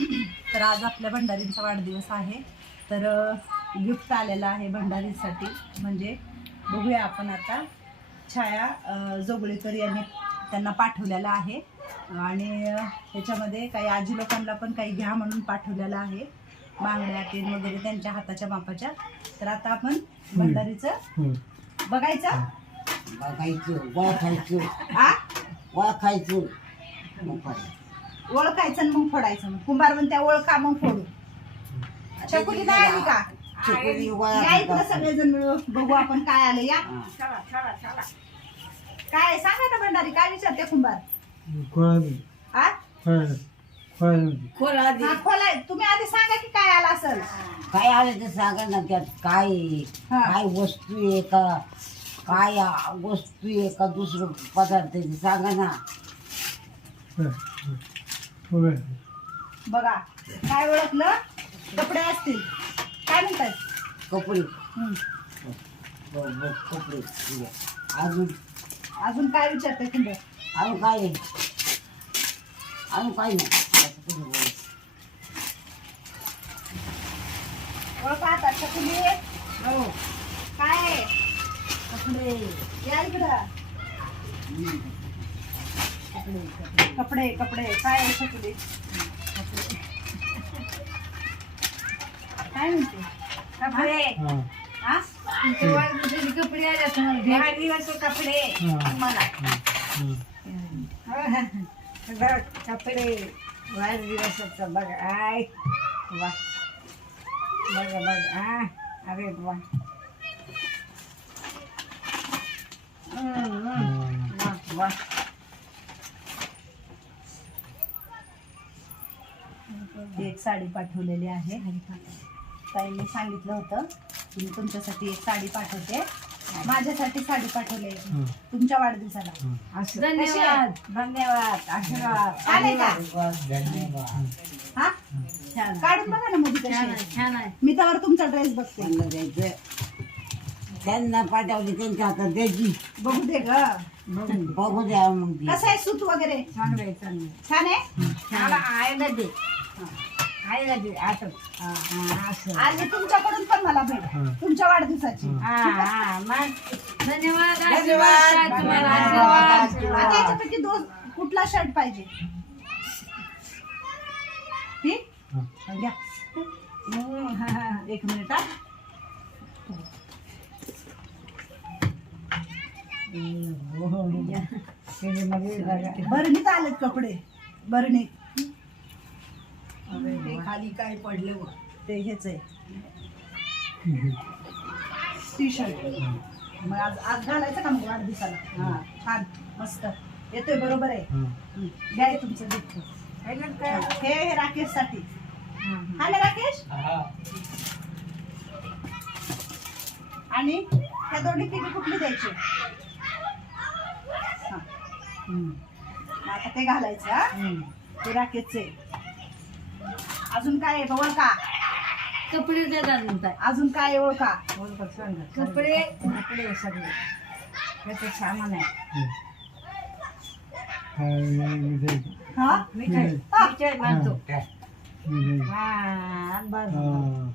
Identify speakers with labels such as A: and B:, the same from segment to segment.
A: तर आज आपल्या भंडारींचा वाढदिवस आहे. तर गिफ्ट आलेलं आहे भंडारीसाठी. म्हणजे बघूया आपण आता. छाया जोगळेकर यांनी त्यांना पाठवलेला आहे. आणि अ, ह्याच्यामध्ये काही आजी लोकांना पण काही घ्या म्हणून पाठवलेलं आहे. बांगड्या तेल वगैरे त्यांच्या हाताच्या मापाच्या. तर आता आपण भंडारीचं बघायचं?
B: बघायचं
A: आ?
B: ओळखायचं मग काय.
A: ओळखायचं आणि मग फोडायचं मग. कुंभार म्हणत्या ओळखा मग फोडू. चकुली नाही आली का?
B: चकुली
A: या इकडं
B: ओळखायचं.
A: सगळेजण मिळून बघू आपण काय आलं या. काय सांगा ना भंडारी काय विचारते कुंभार? आ? हा, खोलाय तुम्ही आधी सांगा की काय आलं असेल.
B: काय आलं ते सांगा ना त्यात काय. काय वस्तू आहे का? काय वस्तू आहे का दुसरं पदार्थ सांगा ना.
A: बघा काय ओळखलं कपडे असतील काय म्हणतात
B: कपडे
A: हम्म.
B: ब- ब- कपडे. अजून
A: अजून काय विचारते कुंभार
B: अजून काय आहे? अजून काय नाही तुम्ही.
A: ओळखा आता चकुली
B: हो.
A: काय?
B: कपडे
A: या इकडं.
B: कपडे कपडे.
A: कपडे कपडे काय आहे चकुली काय म्हणते?
B: कपडे.
A: हा.
B: कपडे आले कपडे मला कपडे. वाढदिवसाचं बघ आय वा. बघ बघ. आ अरे वा. हम्म, हम्म. वा, वा.
A: एक साडी पाठवलेली आहे. ताईंनी सांगितलं होतं की मी तुमच्यासाठी एक साडी पाठवते. माझ्यासाठी साडी पाठवली आहे. तुमच्या वाढदिवसाला.
B: असं.
A: धन्यवाद.
B: धन्यवाद. आशीर्वाद.
A: आहे का? हा?
B: छान
A: काढून बघा ना मध्ये
B: छान
A: कशी
B: आहे
A: आहे.
B: छान आहे.
A: मी त्यावर तुमचा ड्रेस बघते.
B: त्यांना द्यायचं. त्यांना पाठवली त्यांच्या हातात द्यायची.
A: बघू दे ग.
B: बघू द्या मग ती.
A: कसं आहे सूत वगैरे?
B: चांगलं आहे चांगलं
A: छान आहे?
B: छान आईला हा, हा, असं.
A: आणि तुमच्याकडून पण मला भेट. तुमच्या वाढदिवसाची.
B: हा. हा मग.
C: धन्यवाद
B: धन्यवाद.
C: आशीर्वाद तुम्हाला
B: धन्यवाद.
C: आशीर्वाद.
A: आता याच्यापैकी दोन कुठला शर्ट पाहिजे? ही? घ्या.
B: हम्म, हा, हा.
A: एक मिनिट हा.
B: त्याच्यामध्ये बघा.
A: भरणीत आलेत कपडे.
B: ते खाली काय पडले व.
A: ते हेच आहे. टी शर्ट मग आज आज घालायचं का मग वाढदिवसाला? हा. छान. मस्त. येतोय बरोबर आहे. घ्या हे तुमचं गिफ्ट
B: है ना काय?
A: हे हे राकेशसाठी
B: हा,
A: ना राकेश? आणि ह्या दोन्ही तिघी कुठली द्यायची? हा. आता ते घालायचं हा. ते राकेशचे. अजून काय आहे बघा का?
C: कपडे देतात म्हणताय
A: अजून काय आहे ओळखा
B: सांगा.
C: कपडे.
B: कपडे सगळे. त्याचं सामान आहे.
A: हा
B: मिठाई.
A: हा.
B: मिठाई बांधतो. हा बरं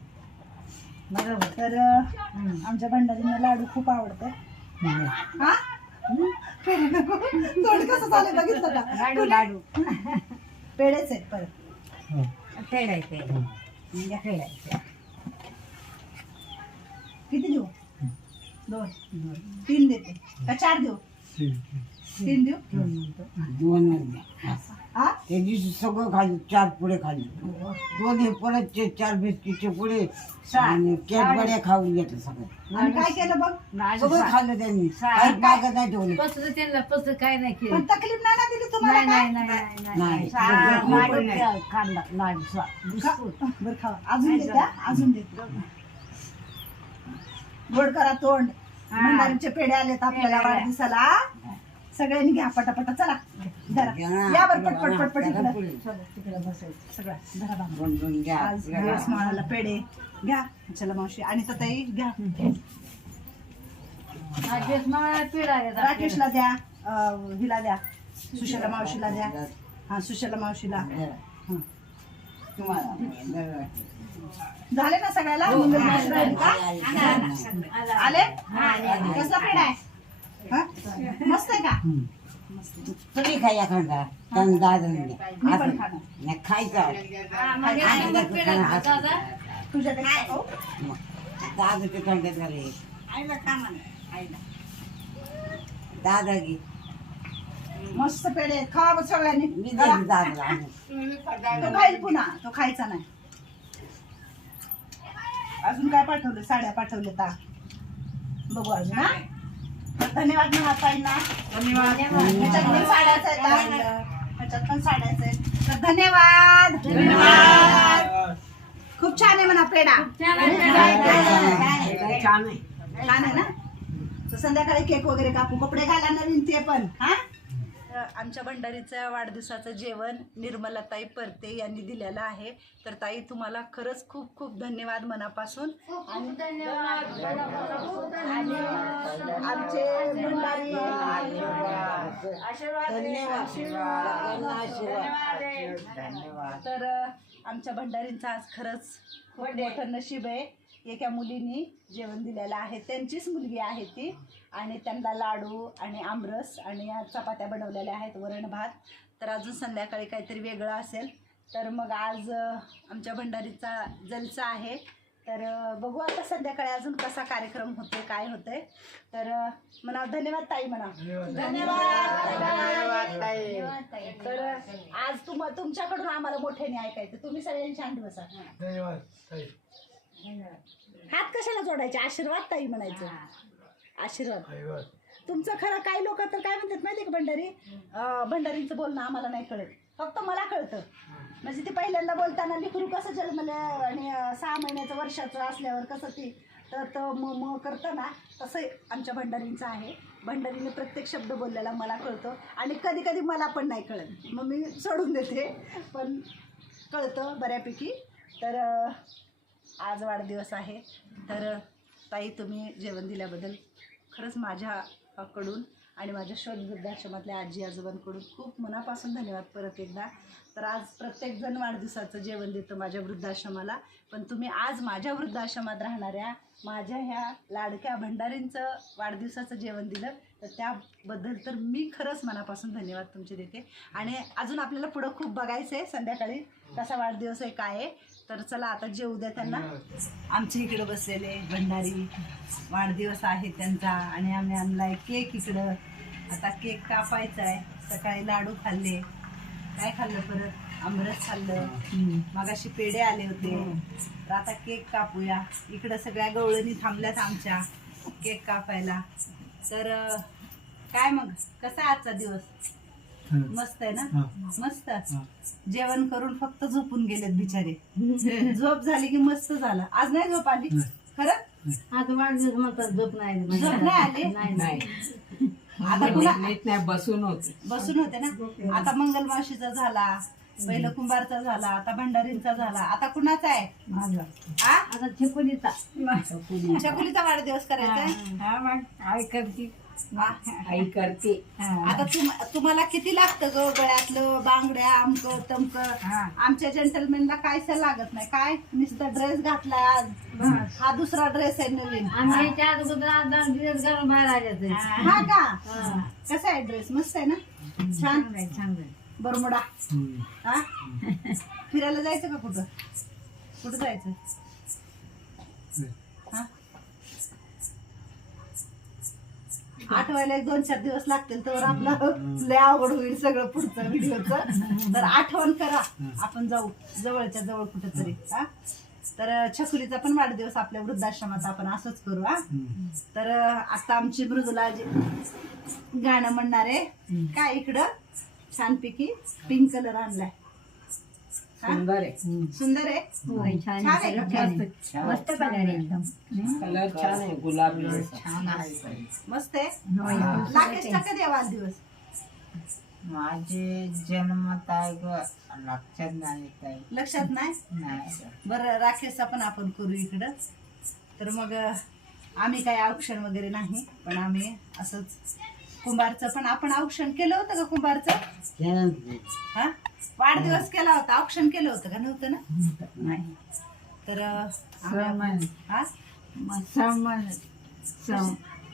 B: बरोबर.
A: तर. आमच्या भंडारींना लाडू खूप आवडतात. हा? पेढे नको. तोंड कसं झालं बघितलं का?
B: लाडू लाडू.
A: पेढेच आहेत परत.
B: फेडायचे म्हणजे फेडायचे
A: किती देऊ? दोन तीन देते. का चार देऊ? तीन देऊ
B: दोन द्या
A: हा.
B: त्या दिवशी सगळं खाली चार पुढे खाली. दोन हे परत चे चार बिस्किटचे पुढे आणि कॅडबड्या खाऊन घेतलं सगळं.
A: आणि काय केलं बघ
B: सगळं खाल्लं त्यांनी. काही मागं नाही ठेवले.
C: पसरं त्यांना पसरं काय नाही केलं.
A: पण तकलीफ नाही ना दिली तुम्हाला
C: नाही
A: काय?
C: नाही नाही नाही
B: नाही.
C: नाही.
B: लाडू त्या खाल्ला लाडू स्वा-
A: खा. बरं खावा अजून अजून देते गोड करा तोंड. भंडारीचे पेढे आलेत आपल्याला. वाढदिवसाला. सगळ्यांनी घ्या पटापटा. चला धरा. या बरं पटपट पटपट इकडं.
B: तिकडे बसायचं.
A: सगळं धरा
B: घ्या.
A: माळाला पेढे. घ्या. चला मावशी. आणि ताई घ्या.
C: हा ड्रेस मला पिढा येतात
A: राकेशला द्या अं, हिला द्या सुशला मावशीला द्या. हा सुशला मावशीला. हं. झाले ना सगळ्याला? राहिली का? आले. कसला पेढा आहे? हा? मस्त आहे का?
B: तुम्ही
A: मी पण खाणार.
B: नाही खायचं.
A: तुझ्याकडे खाऊ?
B: दादा ते तोंडात झाले.
A: आईला म्हणा. आईला. मस्त पेढे आहेत. खा बघ सगळ्यांनी.
B: मी
A: करा.
B: देईन दादाला. आणून.
A: तो खाईल पुन्हा. तो खायचा नाही. अजून काय पाठवलं? साड्या पाठवल्या ता. बघू अजून हा? धन्यवाद म्हणा ताईंना ह्याच्यात पण साड्याच आहेत हा. ह्याच्यात पण साड्याच आहेत. तर धन्यवाद. धन्यवाद. खूप छान आहे म्हणा पेढा.
B: छान आहे
A: ना? संध्याकाळी केक वगैरे कापू. कपडे घाला नवीन ते पण. हा? आमच्या भंडारीचं वाढदिवसाचं जेवण निर्मलाताई परते यांनी दिलेलं आहे. तर ताई तुम्हाला खरंच खूप खूप धन्यवाद मनापासून. आणि आमचे भंडारी आशीर्वाद. तर आमच्या भंडारींचं आज खरंच खूप मोठं नशीब आहे. एका मुलीनी जेवण दिलेलं आहे. त्यांचीच मुलगी आहे ती. आणि त्यांना लाडू आणि आमरस आणि चपात्या बनवलेल्या आहेत वरण भात. तर अजून संध्याकाळी काहीतरी वेगळं असेल. तर मग आज आमच्या भंडारीचा जलसा आहे. तर बघू आता संध्याकाळी अजून कसा कार्यक्रम होतोय काय होतंय. तर म्हणा धन्यवाद ताई म्हणा. धन्यवाद तर आज तुम तुमच्याकडून आम्हाला मोठ्याने ऐकायचं. तुम्ही सगळ्यांनी शांत बसा हात कशाला जोडायचे? आशीर्वाद ताई म्हणायचं. आशीर्वाद. तुमचं खरं काही लोक तर काय म्हणतात माहिती का भंडारी? भंडारींचं बोलणं आम्हाला नाही कळत. फक्त मला कळतं. म्हणजे ते पहिल्यांदा बोलताना लिखरू कसं जन्मलं आणि सहा महिन्याचं वर्षाचं असल्यावर कसं ती तर तो म म करतं ना तसं आमच्या भंडारींचं आहे. भंडारीने प्रत्येक शब्द बोललेला मला कळतो. आणि कधी कधी मला पण नाही कळत. मग मी सोडून देते. पण कळतं बऱ्यापैकी. तर आज वाढदिवस आहे. तर ताई तुम्ही जेवण दिल्याबद्दल खरंच माझ्याकडून आणि माझ्या शोध वृद्धाश्रमातल्या आजी आजोबांकडून खूप मनापासून धन्यवाद परत एकदा. तर आज प्रत्येकजण वाढदिवसाचं जेवण देतं माझ्या वृद्धाश्रमाला. पण तुम्ही आज माझ्या वृद्धाश्रमात राहणाऱ्या माझ्या ह्या लाडक्या भंडारींचं वाढदिवसाचं जेवण दिलं तर त्याबद्दल तर मी खरंच मनापासून धन्यवाद तुमचे देते. आणि अजून आपल्याला पुढं खूप बघायचं आहे संध्याकाळी कसा वाढदिवस आहे काय आहे तर चला आता जेऊ द्या त्यांना. आमच्या इकडं बसलेले भंडारी. वाढदिवस आहे त्यांचा आणि आम्ही आणलाय केक इकडं. आता केक कापायचा आहे. सकाळी लाडू खाल्ले. काय खाल्लं परत? आमरस खाल्लं. मगाशी पेढे आले होते. तर आता केक कापूया. इकडं सगळ्या गवळणी थांबल्यात आमच्या. केक कापायला. तर काय मग? कसा आजचा दिवस? मस्त आहे ना मस्त जेवण करून फक्त झोपून गेलेत बिचारे झोप झाली की मस्त झालं आज नाही झोप आली खरं
C: आता वाढदिवस म्हणतात झोप नाही
A: झोप नाही आली
C: नाही
A: आता पुन्हा
D: नाही बसून होते
A: बसून होते ना आता मंगलमाशीचा झाला पहिलं कुंभारचा झाला आता भंडारींचा झाला आता कुणाचा आहे आ?
C: आता चिपळीचा
A: चकुलीचा वाढदिवस करायचा आहे
D: हा मग आई करते.
A: आता तुम तुम्हाला किती लागतं ग गळ्यातलं बांगड्या आमक तमक. आमच्या जेंटलमॅनला कायच लागत नाही? काय? नुसतं ड्रेस घातला. आज हा दुसरा ड्रेस आहे नवीन.
C: आम्ही त्या अगोदर घरून बाहेर आले
A: हा का? कसा आहे ड्रेस मस्त आहे ना? छान.
C: चांगलं
A: बरमुडा हा? फिरायला जायचं का कुठं? कुठं जायचं? हा? आठवायला एक दोन चार दिवस लागतील तर आपलं लय आवड होईल सगळं पुढचं व्हिडिओचं. तर आठवण करा. आपण जाऊ जवळच्या जवळ कुठं तरी हा? तर छकुलीचा पण वाढदिवस आपल्या वृद्धाश्रमात आपण असंच करू हा? तर आता आमची मृदुला जी गाणं म्हणणार आहे काय इकडं? छानपैकी पिंक कलर आणलाय?
D: सुंदर आहे.
A: सुंदर आहे? छान आहे का?
C: मस्त कलर एकदम.
D: कलर छान आहे गुलाबी छान आहे.
A: मस्त आहे? आहे. वाढदिवस.
B: माझे जन्मत आहे ग लक्षात नाही ताई
A: लक्षात नाही?
B: नाही
A: बरं राकेशचा पण आपण करू इकडं. तर मग आम्ही काही औक्षण वगैरे नाही पण आम्ही असंच कुंभारचं पण आपण औक्षण केलं होतं का कुंभारचं? हा? वाढदिवस केला होता ऑप्शन केलं होतं का नव्हतं ना? नाही. तर आम्ही- हा?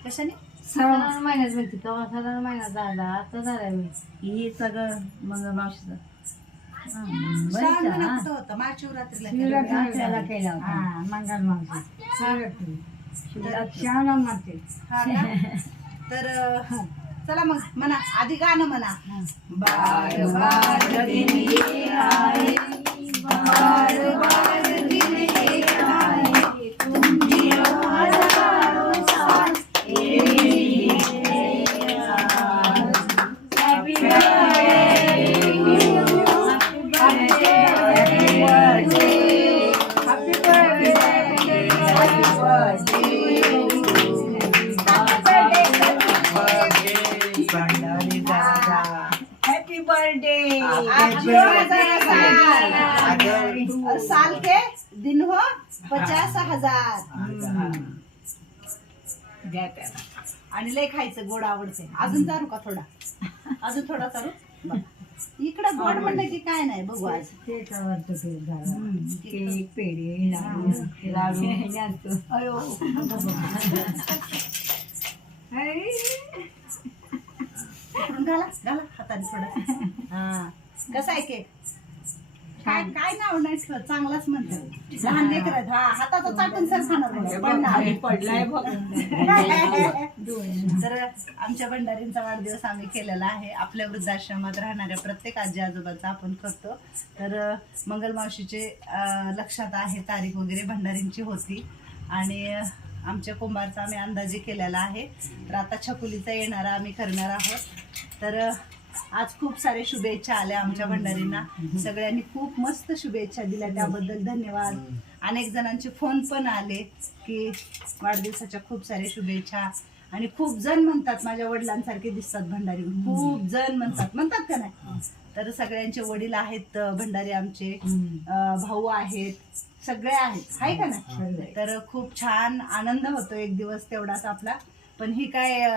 A: कशाने?
C: साधारण महिन्यात मिळते. तेव्हा साधारण महिन्यात झाला आता झाला वेळ
E: हे सगळं मंगळ मावशीचं.
A: श्रावण महिना कुठं होता? महाशिवरात्रीला केलं होतं.
C: त्याला केला होता. मंगल मावशी.
A: हा. का? तर अं, चला मग म्हणा. आधी गाणं म्हणा. बार बार दिन ये आए, बार बार पचास हजार. आणि लय खायचं गोड आवडते अजून चालू का थोडा? अजून थोडा चालू. इकडं गोड म्हणलं की काय नाही बघू आज.
C: केक आवडतो केक पेढे लाडू लाडू. जास्त
A: अयो. इकडून घाला घाला हाताने थोडा. हा. कसा आहे केक? काय काय नाव नाही चांगलाच म्हणतात. लहान लेकर हा हाताचा चाटून सर खाणार बघा, पडणार.
D: पडलाय बघ.
A: तर आमच्या भंडारींचा वाढदिवस आम्ही केलेला आहे. आपल्या वृद्धाश्रमात राहणाऱ्या प्रत्येक आजी आजोबाचा आपण करतो. तर अं, मंगलमावशीचे अं, लक्षात आहे तारीख वगैरे भंडारींची होती. आणि अं, आमच्या कुंभारचा आम्ही अंदाजे केलेला आहे. तर आता छकुलीचा येणारा आम्ही करणार आहोत. तर अं, आज खूप सारे शुभेच्छा आल्या आमच्या भंडारींना. सगळ्यांनी खूप मस्त शुभेच्छा दिल्या त्याबद्दल धन्यवाद. अनेक जणांचे फोन पण आले की वाढदिवसाच्या खूप सारे शुभेच्छा. आणि खूप जण म्हणतात माझ्या वडिलांसारखे दिसतात भंडारी. खूप जण म्हणतात. म्हणतात का नाही? तर सगळ्यांचे वडील आहेत भंडारी आमचे. भाऊ आहेत. सगळे आहेत. आहे का नाही? तर खूप छान आनंद होतो एक दिवस तेवढाच आपला. पण ही काय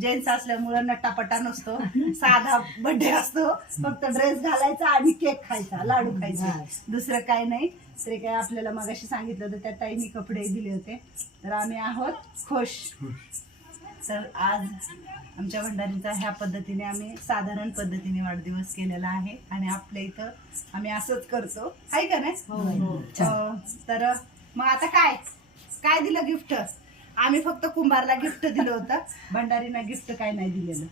A: जेंट्स असल्यामुळं नट्टापट्टा नसतो. साधा बर्थडे असतो. फक्त ड्रेस घालायचा आणि केक खायचा लाडू खायचे. दुसरं काय नाही. तरी काय आपल्याला मगाशी सांगितलं होतं त्या ताईंनी कपडे दिले होते. तर आम्ही आहोत खुश. तर आज आमच्या भंडारीचा ह्या पद्धतीने आम्ही साधारण पद्धतीने वाढदिवस केलेला आहे. आणि आपल्या इथं आम्ही असंच करतो. आहे का नाही? अं, तर मग आता काय? काय दिलं गिफ्ट? आम्ही फक्त कुंभारला गिफ्ट दिलं होतं. भंडारीना गिफ्ट काय नाही दिलेलं.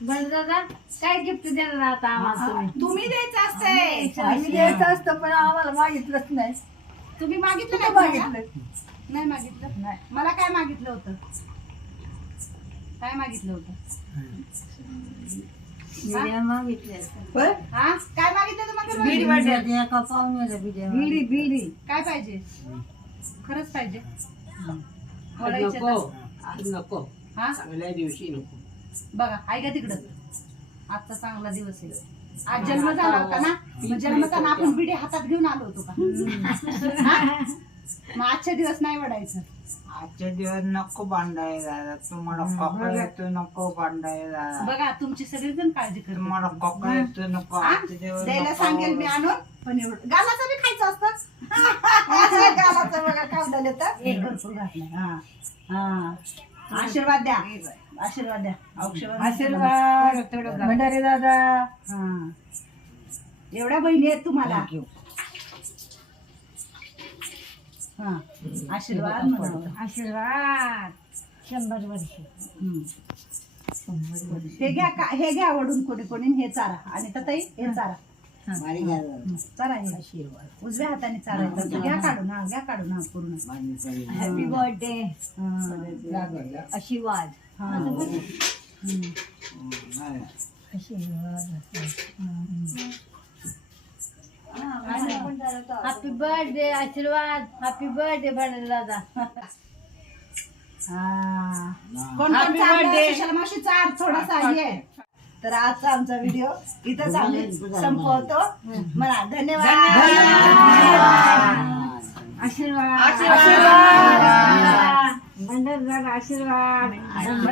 C: बरं दादा काय गिफ्ट देणार आता आम्हाला तुम्ही?
A: तुम्ही द्यायचं असतंय.
E: आम्ही द्यायचं असतं पण आम्हाला मागितलंच नाही.
A: तुम्ही मागितलं नाही मला?
E: मागितलं
A: नाही मागितलं? नाही. मला काय मागितलं होतं? काय मागितलं होतं?
E: होय?
A: हा? काय मागितलं तुम्हाला
E: बिडी बिडी
A: काय पाहिजे? खरंच पाहिजे.
D: नको. आज नको.
A: हा?
D: चांगल्या दिवशी नको.
A: बघा ऐका तिकडं? आजचा चांगला दिवस आहे. आज जन्म झाला होता ना? मग जन्मताना आपण बिडी हातात घेऊन आलो होतो का? हा? मग आजच्या दिवस नाही वडायचं.
B: आजच्या दिवस नको बांधाय दादा. तुम्हाला कपडा येतो नको बांधाय दादा.
A: बघा तुमची सगळेजण काळजी करतात.
B: तुम्हाला कपडा येतो नको.
A: हा?
B: आजच्या दिवस
A: द्यायला
B: नको.
A: सांगेल मी आणून. पण एवढं. गालाचं बी खायचं असतं. गालाचं बघा खावलं तर. एक भरपूर घातलंय हा हा. आशीर्वाद द्या. आशीर्वाद द्या.
E: आशीर्वाद. भंडारे दादा.
A: हा. एवढ्या बहिणी आहेत तुम्हाला. हा. आशीर्वाद
C: आशीर्वाद. शंभर वर्ष.
A: हम्म. हे घ्या का हे घ्या वडून कोणी कोणी हे चारा. आणि तताई हे चारा. उजव्या हाताने चारायचं घ्या काढून हा घ्या काढून हा पूर्ण.
C: हॅपी बर्थडे
A: हा.
C: आशीर्वाद
A: हा. हं.
B: नाही.
C: Happy birthday Ashirwad. Happy birthday Bhandari दादा.
A: हा. कोण कोण चाललंय? मावशीचा थोडासा हे. आहे. तर आजचा आमचा व्हिडिओ इथंच आम्ही संपवतो. म्हणा धन्यवाद.
C: आशीर्वाद.
A: आशीर्वाद.
C: आशीर्वाद.